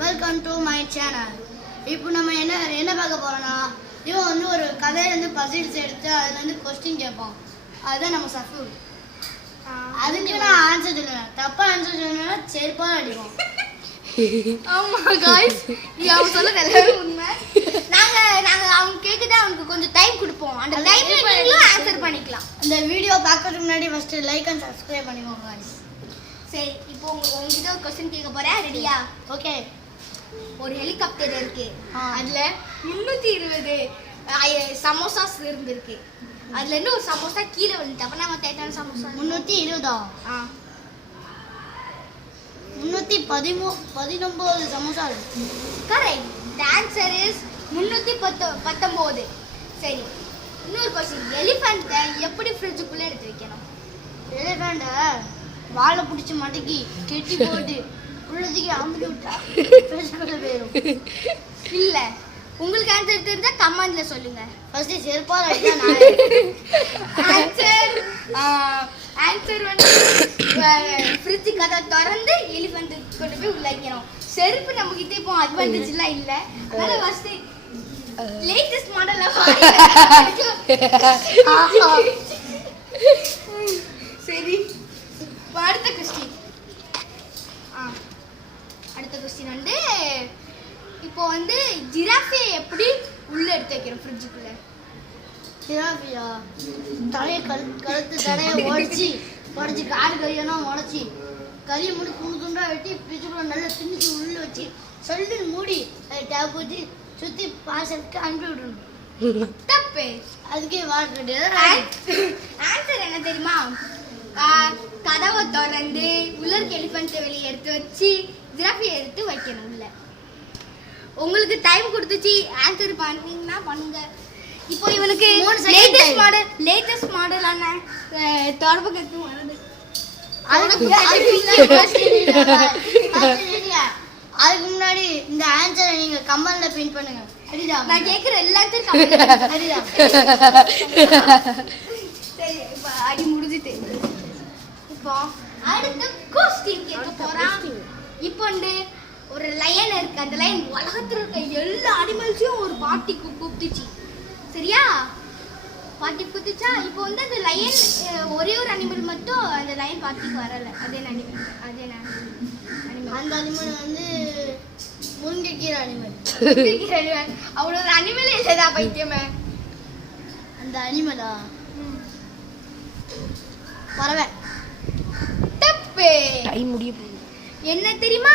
Welcome to my channel. இப்போ நம்ம என்ன பார்க்க போறோம்னா, இவன் வந்து ஒரு கதையிலேருந்து பசில்ஸ் எடுத்து அதுலேருந்து கொஸ்டின் கேட்பான். அதுதான் நம்ம சஃபு. அதுக்கு நான் ஆன்சர் சொல்லுவேன். தப்பா ஆன்சர் சொன்னா செருப்பாக அடிப்போம். ஆமா गाइस, அவன் சொல்றது எல்லாமே உண்மை. நாங்க அவங்க கேக்குதா அவனுக்கு கொஞ்சம் டைம் கொடுப்போம். அந்த டைம்ல நீங்களும் ஆன்சர் பண்ணிக்கலாம். இந்த வீடியோ பார்க்கறதுக்கு முன்னாடி ஃபர்ஸ்ட் லைக் அண்ட் சப்ஸ்கிரைப் பண்ணிக்கோங்க गाइस. சரி, இப்போ உங்ககிட்ட ஒரு क्वेश्चन கேட்க போறேன். ரெடியா? ஓகே. ஒரு ஹெலிகாப்டர் இருக்கு. அதுல 320 சமோசாஸ் இருந்திருக்கு. அதுல இருந்து ஒரு சமோசா கீழே விழுந்துச்சு. அப்ப நம்ம தேய்த்தான samosa 320. 319 samosa. Correct. The answer is 319. சரி, இன்னொரு क्वेश्चन. எலிஃபண்ட்டை எப்படி ஃப்ரிட்ஜுக்குள்ள எடுத்து வைக்கணும்? எலிஃபண்ட்டை வாழை பிடிச்சி மடக்கி கெட்டி போட்டு உள்ளதுக்கு அமுக்கி விட்டா ஃப்ரிட்ஜுக்குள்ள போயிடும். இல்ல, உங்களுக்கு ஆன்சர் தெரிஞ்சா கமெண்ட்ல சொல்லுங்க. ஃபர்ஸ்ட் செருப்பால் அடிச்சா நான் ஆன்சர் வந்து ஃப்ரிட்ஜ் கதை திறந்து எலிஃபண்ட் கொண்டு போய் உள்ள வைக்கணும். செருப்பு நம்ம கிட்ட இப்போ அட்வான்டேஜ்லாம் இல்ல. அதனால ஃபர்ஸ்ட் லேட்டஸ்ட் மாடல் சரி, அடுத்த क्वेश्चन. அடுத்த क्वेश्चन வந்து இப்போ வந்து ஜிராஃபை எப்படி உள்ள எடுத்து வைக்கிறோம் ஃப்ரிட்ஜுக்குள்ள? ஜிராஃபியா கழுத்து தலையை உடச்சி காடு கறியெல்லாம் உடச்சி கறியை மூடி துண்டா வெட்டி ஃப்ரிட்ஜுக்குள்ள நல்லா திணிச்சு உள்ள வச்சு சொல்லி மூடி அதை டேப் வச்சு சுற்றி பார்சலுக்கு அனுப்பி விடணும். தப்பு. அதுக்கே வாட்டர் ஆன்சர் என்ன தெரியுமா? கதவை திறந்து உள்ள இருக்க எலிஃபண்ட்டை வெளியே எடுத்து வச்சு ஜிராஃபியை எடுத்து வைக்கணும் உள்ள. உங்களுக்கு டைம் கொடுத்துச்சு, ஆன்சர் பண்ணீங்கன்னா பண்ணுங்க. இப்போ இவனுக்கு லேட்டஸ்ட் மாடலான தொடர்பு கத்து வருது. அதுக்கு முன்னாடி இந்த ஆன்சரை நீங்க கமெண்ட்ல பின் பண்ணுங்க. நான் கேக்குற எல்லாத்தையும் கமெண்ட்ல. சரி, இப்போ அடி முடிஞ்சிட்டு இப்போ அடுத்த क्वेश्चन கேட்க போறான். இப்போ ஒரு லயன் இருக்கு. அந்த லயன் உலகத்துல இருக்க எல்லா அனிமல்ஸையும் ஒரு பாட்டி கூப்பிட்டுச்சு. சரியா? பாட்டி கூப்பிட்டுச்சா? இப்போ வந்து அந்த லயன் ஒரே ஒரு அனிமல் மட்டும் அந்த லயன் பாட்டிக்கு வரல. அதே அனிமல். அந்த அனிமல் வந்து முருங்கைக்கீரை அனிமல். அவ்வளோ ஒரு அனிமல் இல்லைதா பைத்தியமே? அந்த அனிமலா பறவை. தப்பு. என்ன தெரியுமா?